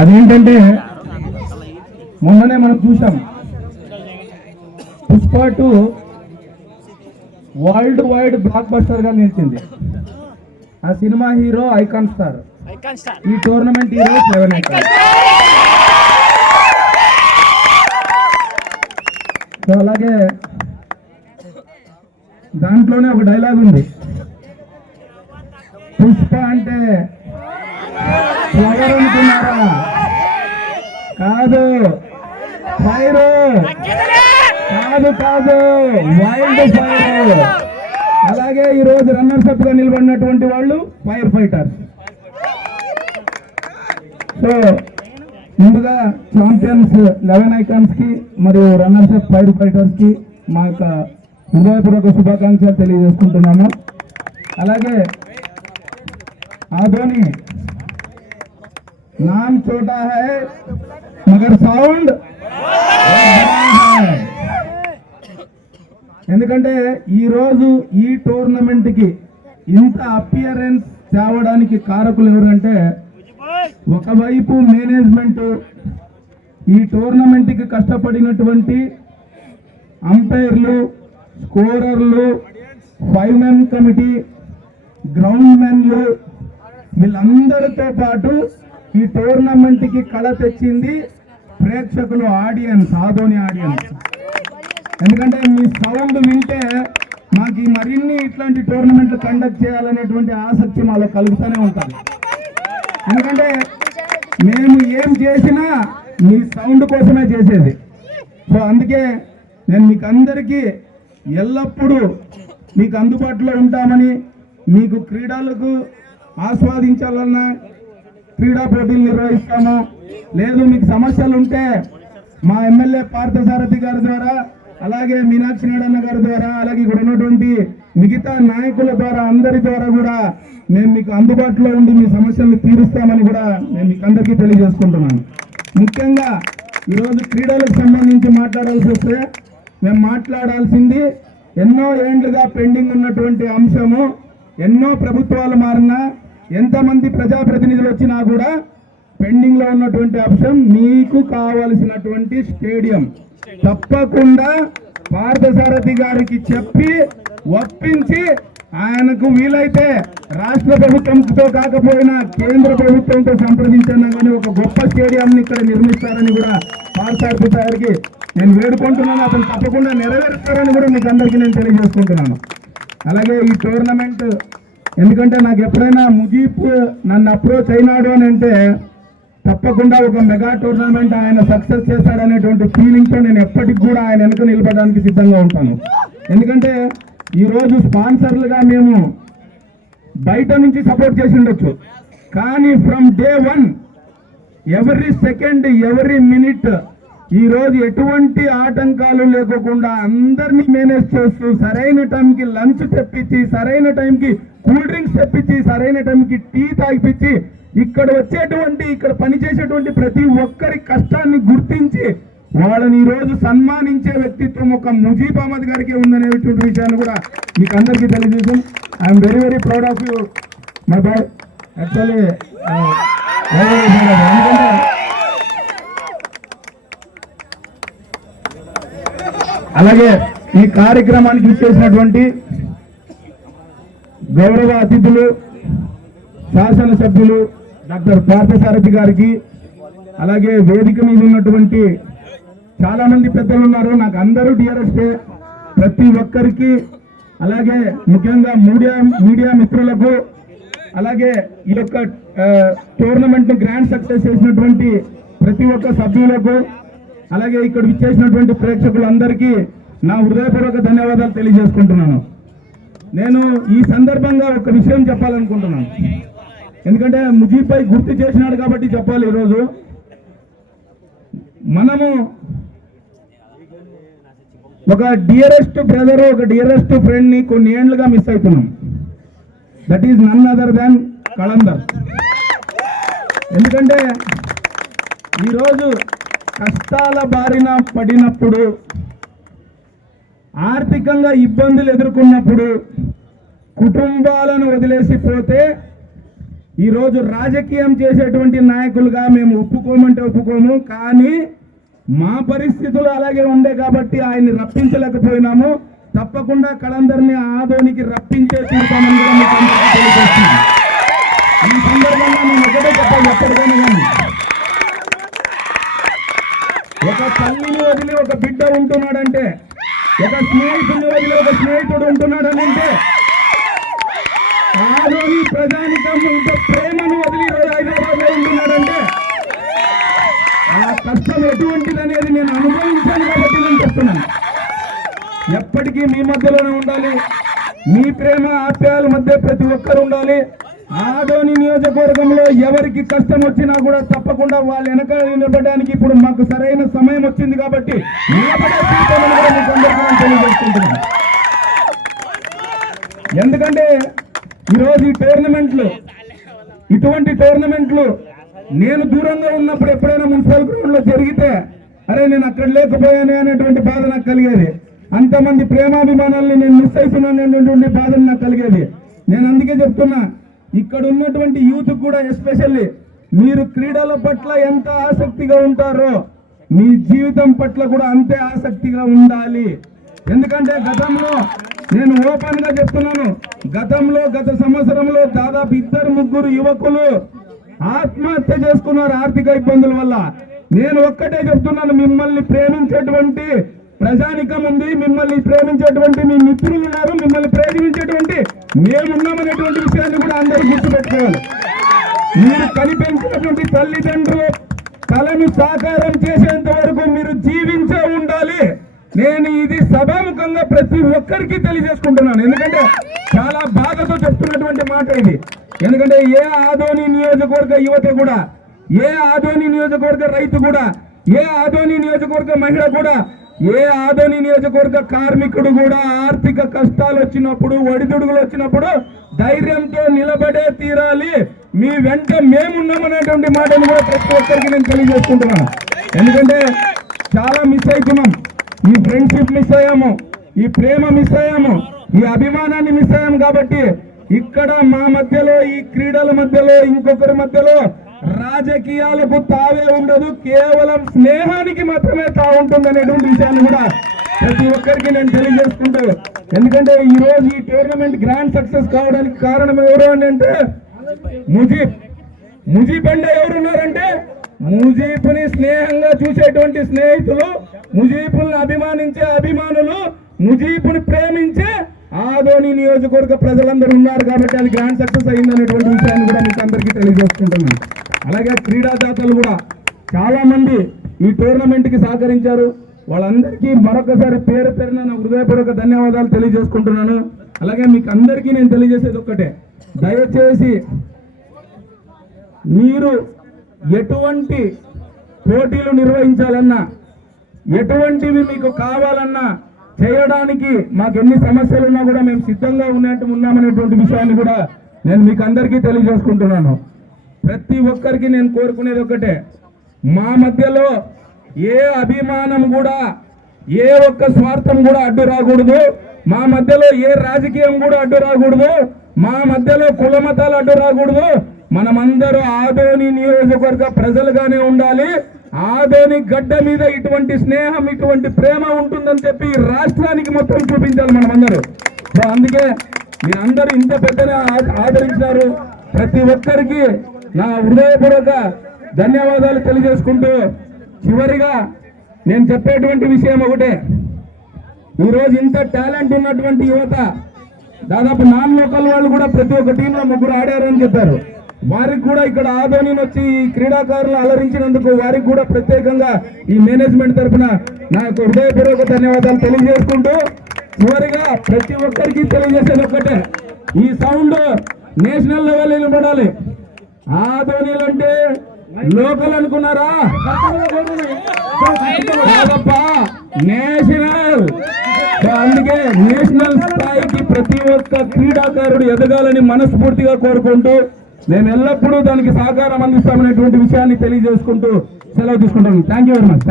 అదేంటంటే మొన్ననే మనం చూసాం. Pushpa two world wide block బస్టర్గా నిలిచింది. ఆ సినిమా హీరో ఐకాన్ స్టార్. ఈ tournament hero seven icon so అలాగే దాంట్లోనే ఒక డైలాగ్ ఉంది. పుష్ప అంటే ఎవరనుకున్నారా కాదు. ఫైర్ కాదు కాదు. వైల్డ్ ఫైర్ అలాగే ఈ రోజు రన్నర్స్ అప్గా నిలబడినటువంటి వాళ్ళు ఫైర్ ఫైటర్స్ సో ముందుగా ఛాంపియన్స్ లెవెన్ ఐకాన్స్కి మరియు రన్నర్స్ అప్ ఫైర్ ఫైటర్స్కి మా యొక్క హృదయపూర్వక శుభాకాంక్షలు తెలియజేసుకుంటున్నాము. అలాగే ఆ ధోని नाम छोटा है मगर సౌండ్ ఎందుకంటే ఈ రోజు ఈ టోర్నమెంట్ కి ఇంత అపియరెన్స్ తేవడానికి కారకులు ఎవరంటే ఒకవైపు మేనేజ్మెంట్ ఈ టోర్నమెంట్ కి కష్టపడినటువంటి అంపైర్లు స్కోరర్లు ఫైవ్ మెన్ కమిటీ గ్రౌండ్ మెన్లు వీళ్ళందరితో పాటు ఈ టోర్నమెంట్కి కళ తెచ్చింది ప్రేక్షకులు ఆడియన్స్ ఆదోని ఆడియన్స్. ఎందుకంటే మీ సౌండ్ వింటే మాకు ఈ మరిన్ని ఇట్లాంటి టోర్నమెంట్లు కండక్ట్ చేయాలనేటువంటి ఆసక్తి మాలో కలుగుతూనే ఉంటుంది. ఎందుకంటే మేము ఏం చేసినా మీ సౌండ్ కోసమే చేసేది. సో అందుకే నేను మీకు అందరికీ ఎల్లప్పుడూ మీకు అందుబాటులో ఉంటామని మీకు క్రీడలకు ఆస్వాదించాలన్నా క్రీడా పోటీలు నిర్వహిస్తాము. లేదు మీకు సమస్యలు ఉంటే మా ఎమ్మెల్యే పార్థసారథి గారి ద్వారా అలాగే మీనాక్షి నాడన్న గారి ద్వారా అలాగే ఇక్కడ ఉన్నటువంటి మిగతా నాయకుల ద్వారా అందరి ద్వారా కూడా మేము మీకు అందుబాటులో ఉండి మీ సమస్యలను తీరుస్తామని కూడా నేను మీకు అందరికీ తెలియజేసుకుంటున్నాను. ముఖ్యంగా ఈరోజు క్రీడలకు సంబంధించి మాట్లాడాల్సి వస్తే మేము మాట్లాడాల్సింది ఎన్నో ఏండ్లుగా పెండింగ్ ఉన్నటువంటి అంశము ఎన్నో ప్రభుత్వాలు మారినా ఎంతమంది ప్రజాప్రతినిధులు వచ్చినా కూడా పెండింగ్లో ఉన్నటువంటి అంశం మీకు కావలసినటువంటి స్టేడియం. తప్పకుండా పార్థసారథి గారికి చెప్పి ఒప్పించి ఆయనకు వీలైతే రాష్ట్ర ప్రభుత్వంతో కాకపోయినా కేంద్ర ప్రభుత్వంతో సంప్రదించినా కానీ ఒక గొప్ప స్టేడియంని ఇక్కడ నిర్మిస్తారని కూడా పార్థసారథి గారికి నేను వేడుకుంటున్నాను. అతను తప్పకుండా నెరవేరుస్తారని కూడా మీకు అందరికీ నేను తెలియజేసుకుంటున్నాను. అలాగే ఈ టోర్నమెంట్ ఎందుకంటే నాకు ఎప్పుడైనా ముజీబ్ నన్ను అప్రోచ్ అయినాడు అని అంటే తప్పకుండా ఒక మెగా టోర్నమెంట్ ఆయన సక్సెస్ చేస్తాడనేటువంటి ఫీలింగ్తో నేను ఎప్పటికి కూడా ఆయన వెనుక నిలబడడానికి సిద్ధంగా ఉంటాను. ఎందుకంటే ఈరోజు స్పాన్సర్లుగా మేము బయట నుంచి సపోర్ట్ చేసి ఉండొచ్చు. కానీ from day one every second every minute ఈరోజు ఎటువంటి ఆటంకాలు లేకుండా అందరినీ మేనేజ్ చేస్తూ సరైన టైంకి లంచ్ తెప్పించి సరైన టైంకి కూల్ డ్రింక్స్ తెప్పించి సరైన టైంకి టీ తాగిపించి ఇక్కడ వచ్చేటువంటి ఇక్కడ పనిచేసేటువంటి ప్రతి ఒక్కరి కష్టాన్ని గుర్తించి వాళ్ళని ఈరోజు సన్మానించే వ్యక్తిత్వం ఒక ముజీబ్ అహ్మద్ గారికి ఉందనేటువంటి విషయాన్ని కూడా మీకు అందరికీ తెలియజేసాం I'm very very proud of you my boy actually అలాగే ఈ కార్యక్రమానికి ఇచ్చేసినటువంటి గౌరవ అతిథులు శాసనసభ్యులు డాక్టర్ పార్థసారథి గారికి అలాగే వేదిక మీద ఉన్నటువంటి చాలా మంది పెద్దలు ఉన్నారు. నాకు అందరూ డిఆర్ఎస్ఏ ప్రతి ఒక్కరికి అలాగే ముఖ్యంగా మీడియా మీడియా మిత్రులకు అలాగే ఈ యొక్క టోర్నమెంట్ గ్రాండ్ సక్సెస్ చేసినటువంటి ప్రతి ఒక్క సభ్యులకు అలాగే ఇక్కడ విచ్చేసినటువంటి ప్రేక్షకులందరికీ నా హృదయపూర్వక ధన్యవాదాలు తెలియజేసుకుంటున్నాను. నేను ఈ సందర్భంగా ఒక విషయం చెప్పాలనుకుంటున్నాను. ఎందుకంటే ముజీబ్పై గుర్తు చేసినాడు కాబట్టి చెప్పాలి ఈరోజు. మనము ఒక డియరెస్ట్ బ్రదర్ ఒక డియరెస్ట్ ఫ్రెండ్ని కొన్ని ఏండ్లుగా మిస్ అవుతున్నాం. That is none other than Kalandar. ఎందుకంటే ఈరోజు కష్టాల బారిన పడినప్పుడు ఆర్థికంగా ఇబ్బందులు ఎదుర్కొన్నప్పుడు కుటుంబాలను వదిలేసి పోతే ఈరోజు రాజకీయం చేసేటువంటి నాయకులుగా మేము ఒప్పుకోమంటే ఒప్పుకోము కానీ మా పరిస్థితులు అలాగే ఉండే కాబట్టి ఆయన్ని రప్పించలేకపోయినాము. తప్పకుండా కళందరినీ ఆదోనికి రప్పించే తీరుతామని కూడా మీకు ఈ సందర్భంగా నేను ఒకటే చెప్పాలి ఎప్పటికైనా కానీ. ఒక తల్లిని వదిలి ఒక బిడ్డ ఉంటున్నాడంటే ఒక స్నేహితుని వదిలి ఒక స్నేహితుడు ఉంటున్నాడని అంటే ఆలోని ప్రజానికం ఇంత ప్రేమను వదిలి హైదరాబాద్లో హైదరాబాద్ ఉంటున్నాడంటే ఆ కష్టం ఎటువంటిది అనేది నేను అనుభవించాను కాబట్టి నేను చెప్తున్నాను. ఎప్పటికీ మీ మధ్యలోనే ఉండాలి. మీ ప్రేమ ఆప్యాయాల మధ్య ప్రతి ఒక్కరు ఉండాలి. ఆదోని నియోజకవర్గంలో ఎవరికి కష్టం వచ్చినా కూడా తప్పకుండా వాళ్ళ వెనక నిలబడడానికి ఇప్పుడు మాకు సరైన సమయం వచ్చింది కాబట్టి నిలబడే తీరుతామని కూడా మీకు అందరికీ నేను తెలియజేసుకుంటున్నాను ఎందుకంటే ఈరోజు ఈ టోర్నమెంట్లు ఇటువంటి టోర్నమెంట్లు నేను దూరంగా ఉన్నప్పుడు ఎప్పుడైనా మున్సిపల్ గ్రౌండ్లో జరిగితే అరే నేను అక్కడ లేకపోయానే అనేటువంటి బాధ నాకు కలిగేది. అంతమంది ప్రేమాభిమానాల్ని నేను మిస్ అవుతున్నాను అనేటువంటి బాధను నాకు కలిగేది. నేను అందుకే చెప్తున్నా ఇక్కడ ఉన్నటువంటి యూత్ కూడా ఎస్పెషల్లీ మీరు క్రీడల పట్ల ఎంత ఆసక్తిగా ఉంటారో మీ జీవితం పట్ల కూడా అంతే ఆసక్తిగా ఉండాలి. ఎందుకంటే గతంలో నేను ఓపెన్గా చెప్తున్నాను. గతంలో గత సంవత్సరంలో దాదాపు ఇద్దరు ముగ్గురు యువకులు ఆత్మహత్య చేసుకున్నారు ఆర్థిక ఇబ్బందుల వల్ల. నేను ఒక్కటే చెప్తున్నాను మిమ్మల్ని ప్రేమించేటువంటి ప్రజానికం ఉంది మిమ్మల్ని ప్రేమించేటువంటి మీ మిత్రులు ఉన్నారు మిమ్మల్ని ప్రేమించేటువంటి మేమున్నామనేటువంటి విషయాన్ని కూడా అందరూ గుర్తుపెట్టుకోవాలి. మీరు కనిపించినటువంటి తల్లిదండ్రులు కళను సాకారం చేసేంత వరకు మీరు జీవించే ఉండాలి. నేను ఇది సభాముఖంగా ప్రతి ఒక్కరికి తెలియజేసుకుంటున్నాను. ఎందుకంటే చాలా బాధతో చెప్తున్నటువంటి మాట ఇది. ఎందుకంటే ఏ ఆదోని నియోజకవర్గ యువత కూడా ఏ ఆదోని నియోజకవర్గ రైతు కూడా ఏ ఆదోని నియోజకవర్గ మహిళ కూడా ఏ ఆదోని నియోజకవర్గ కార్మికుడు కూడా ఆర్థిక కష్టాలు వచ్చినప్పుడు ఒడిదుడుగులు వచ్చినప్పుడు ధైర్యంతో నిలబడే తీరాలి. మీ వెంట మేమున్నామనేటువంటి మాటను కూడా ప్రతి ఒక్కరికి నేను తెలియజేసుకుంటున్నాను. ఎందుకంటే చాలా మిస్ అవుతున్నాం ఈ ఫ్రెండ్షిప్ మిస్ అయ్యాము. ఈ ప్రేమ మిస్ అయ్యాము. ఈ అభిమానాన్ని మిస్ అయ్యాము కాబట్టి ఇక్కడ మా మధ్యలో ఈ క్రీడల మధ్యలో ఇంకొకరి మధ్యలో రాజకీయాలకు తావే ఉండదు. కేవలం స్నేహానికి మాత్రమే తా ఉంటుంది అనేటువంటి విషయాన్ని కూడా ప్రతి ఒక్కరికి నేను తెలియజేసుకుంటూ ఎందుకంటే ఈ రోజు ఈ టోర్నమెంట్ గ్రాండ్ సక్సెస్ కావడానికి కారణం ఎవరు అని అంటే ముజీబ్. ముజీబ్ అంటే ఎవరున్నారంటే ముజీబ్ని స్నేహంగా చూసేటువంటి స్నేహితులు ముజీబుల్ని అభిమానించే అభిమానులు ముజీబుని ప్రేమించే ఆదోని నియోజకవర్గ ప్రజలందరూ ఉన్నారు కాబట్టి అది గ్రాండ్ సక్సెస్ అయిందనేటువంటి విషయాన్ని కూడా మీకు అందరికీ తెలియజేసుకుంటున్నాను అలాగే క్రీడాదాతలు కూడా చాలామంది ఈ టోర్నమెంట్కి సహకరించారు. వాళ్ళందరికీ మరొకసారి పేరు పేరున నా హృదయపూర్వక ధన్యవాదాలు తెలియజేసుకుంటున్నాను. అలాగే మీకు అందరికీ నేను తెలియజేసేది ఒక్కటే. దయచేసి మీరు ఎటువంటి పోటీలు నిర్వహించాలన్నా ఎటువంటివి మీకు కావాలన్నా చేయడానికి మాకు ఎన్ని సమస్యలు ఉన్నా కూడా మేము సిద్ధంగా ఉన్నట్టు ఉన్నామనేటువంటి విషయాన్ని కూడా నేను మీకు అందరికీ తెలియజేసుకుంటున్నాను. ప్రతి ఒక్కరికి నేను కోరుకునేది ఒకటే మా మధ్యలో ఏ అభిమానం కూడా ఏ ఒక్క స్వార్థం కూడా అడ్డు రాకూడదు. మా మధ్యలో ఏ రాజకీయం కూడా అడ్డు రాకూడదు. మా మధ్యలో కుల మతాలు అడ్డు రాకూడదు. మనమందరూ ఆదోని నియోజకవర్గ ప్రజలుగానే ఉండాలి. ఆదోని గడ్డ మీద ఇటువంటి స్నేహం ఇటువంటి ప్రేమ ఉంటుందని చెప్పి రాష్ట్రానికి మొత్తం చూపించాలి మనమందరూ. సో అందుకే మీరందరూ ఇంత పెద్దనే ఆ- ఆదరించారు. ప్రతి ఒక్కరికి నా హృదయపూర్వక ధన్యవాదాలు తెలియజేసుకుంటూ చివరిగా నేను చెప్పేటువంటి విషయం ఒకటే. ఈరోజు ఇంత టాలెంట్ ఉన్నటువంటి యువత దాదాపు నాన్ లోకల్ వాళ్ళు కూడా ప్రతి ఒక్క టీంలో ముగ్గురు ఆడారని చెప్పారు. వారికి కూడా ఇక్కడ ఆదోని వచ్చి ఈ క్రీడాకారులు అలరించినందుకు వారికి కూడా ప్రత్యేకంగా ఈ మేనేజ్మెంట్ తరఫున నా యొక్క హృదయపూర్వక ధన్యవాదాలు తెలియజేసుకుంటూ చివరిగా ప్రతి ఒక్కరికి తెలియజేసేది ఒక్కటే. ఈ సౌండ్ నేషనల్ లెవెల్ నిలబడాలి. ఆదోనిలు అంటే లోకల్ అనుకున్నారా? నేషనల్. అందుకే నేషనల్ స్థాయికి ప్రతి ఒక్క క్రీడాకారుడు ఎదగాలని మనస్ఫూర్తిగా కోరుకుంటూ మేము ఎల్లప్పుడూ దానికి సహకారం అందిస్తామనేటువంటి విషయాన్ని తెలియజేసుకుంటూ సెలవు తీసుకుంటాను థ్యాంక్ యూ వెరీ మచ్